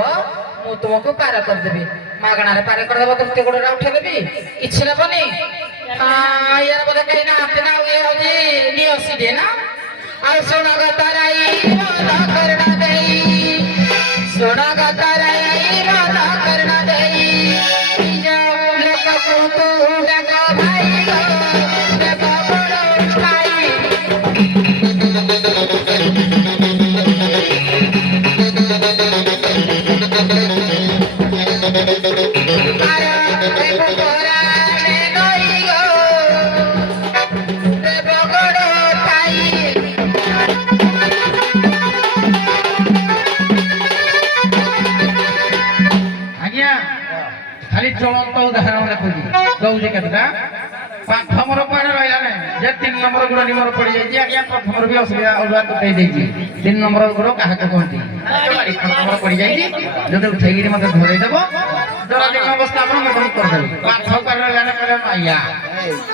ମୁଁ ତୁମକୁ ପାର କରିଦେବି ମାଗଣାରେ ପାର କରିଦେବ ତୃତୀୟ ଗୁଣରେ ଉଠେଇଦେବି କିଛି ନେବନି ইয়ার বলে কেই না হাতে না ইয়ে হজি নিয়সি দে না আর সোনাগ তারাই রাধা করনা দেই সোনাগ তারাই রাধা করনা দেই যাও লোক কুতু লাগ ভাই গো দেব বড় খাই আরে দেব তোরা খালি চলন্ত উদাহরণ দেখুছি দৌড়ি কেতটা প্রথমর কুয়াড়ে রহলা না যে 3 নম্বর গুণ নিমর পড়ি যাইছি আজ্ঞা প্রথমর বি অসুবিধা অলগা তুটাই দেইছি 3 নম্বর গুণ কাহাকে কহতি গাড়ি প্রথমর পড়ি যাইছি যদি উঠেইগিরি মতে ধরেই দেব জরাদিন অবস্থা আমরা মতন করে দেব পাঠ করে রহলা না করে মাইয়া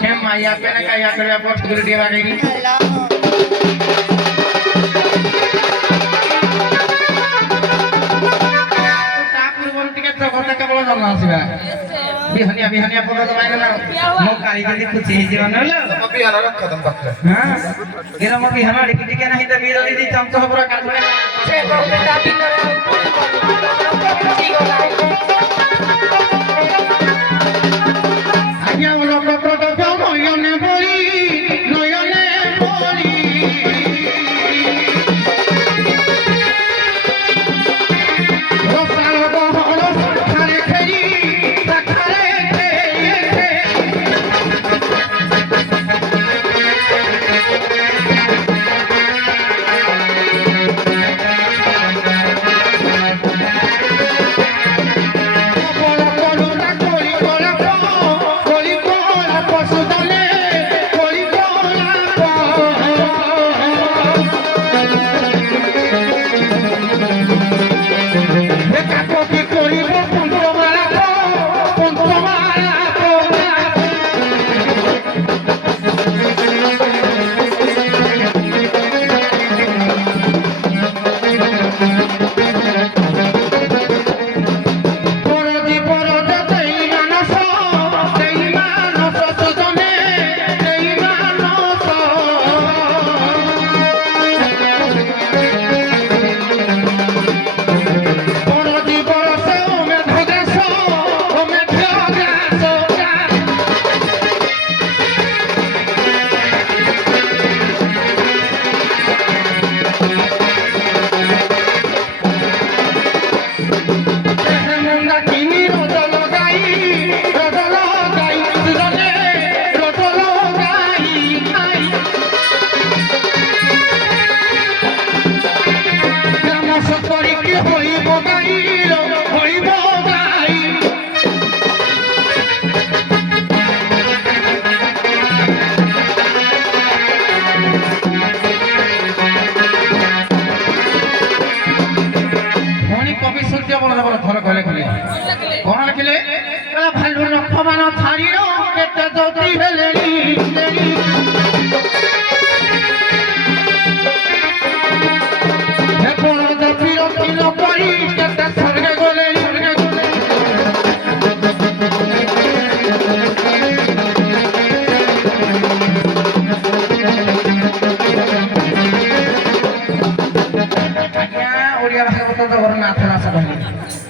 সে মাইয়া পেনে কাইয়া করে পঠ করে দিয়ে বাগাইনি বিহনিয়া বিহনিয়া পড়ে তো বাইরে না মো কাই যদি খুশি হই জীবন হলো ତମ ବିହାର ରଖ ତମ ପାଖରେ হ্যাঁ এরা মো বিহন রিকি টিকে নাই তো বিরলি দি চমচ হবর কাটবে সে কবে দাবি করে ঠিক গলা আজ্ঞা লোক প্রকট নয়নে বলি নয়নে বলি রসাল বহর খারে খেলি খারে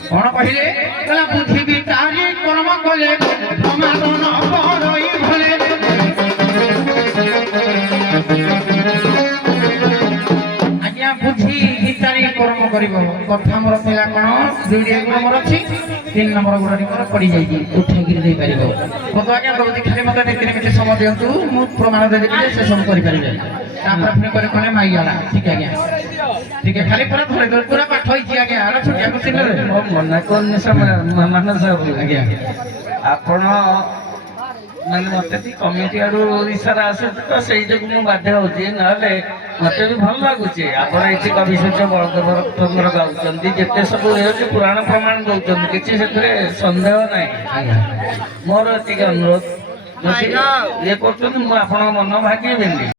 कौन कहले बुद्धि विचारी कर्म कले समाधान करई भले आज्ञा बुद्धि विचारी कर्म करिवो कथा मोर थिला कोन दुइडी गुण मोर अछि 3 नंबर गुण मोर पड़ी जाई छी उठे गिर दे परिबो बतो आज्ञा जल्दी खाली मते देखिने मिटे समय दियंतु मु प्रमाण दे देबी से सब करि परिबे तापर अपने करे कोने माइयाला ठीक आज्ञा ठीक है खाली पूरा धरे पूरा पाठ होई छी आज्ञा आरो छुटिया को सिन रे मना कोन समय मान सब आज्ञा आपण ମାନେ ମତେ ଟିକେ କମିଟି ଆଡୁ ଇସାରା ଆସୁଛି ତ ସେଇ ଯୋଗୁଁ ମୁଁ ବାଧ୍ୟ ହଉଛି, ନହେଲେ ମତେ ବି ଭଲ ଲାଗୁଛି। ଆପଣ ଏଠି କବି ସୂର୍ଯ୍ୟ ବଳଦେବ ଗାଉଛନ୍ତି, ଯେତେ ସବୁ ହେଉଛି ପୁରାଣ ପ୍ରମାଣ ଦଉଛନ୍ତି, କିଛି ସେଥିରେ ସନ୍ଦେହ ନାହିଁ। ମୋର ଏତିକି ଅନୁରୋଧ, ଯଦି ଇଏ କରୁଛନ୍ତି ମୁଁ ଆପଣଙ୍କ ମନ ଭାଙ୍ଗିବିନି।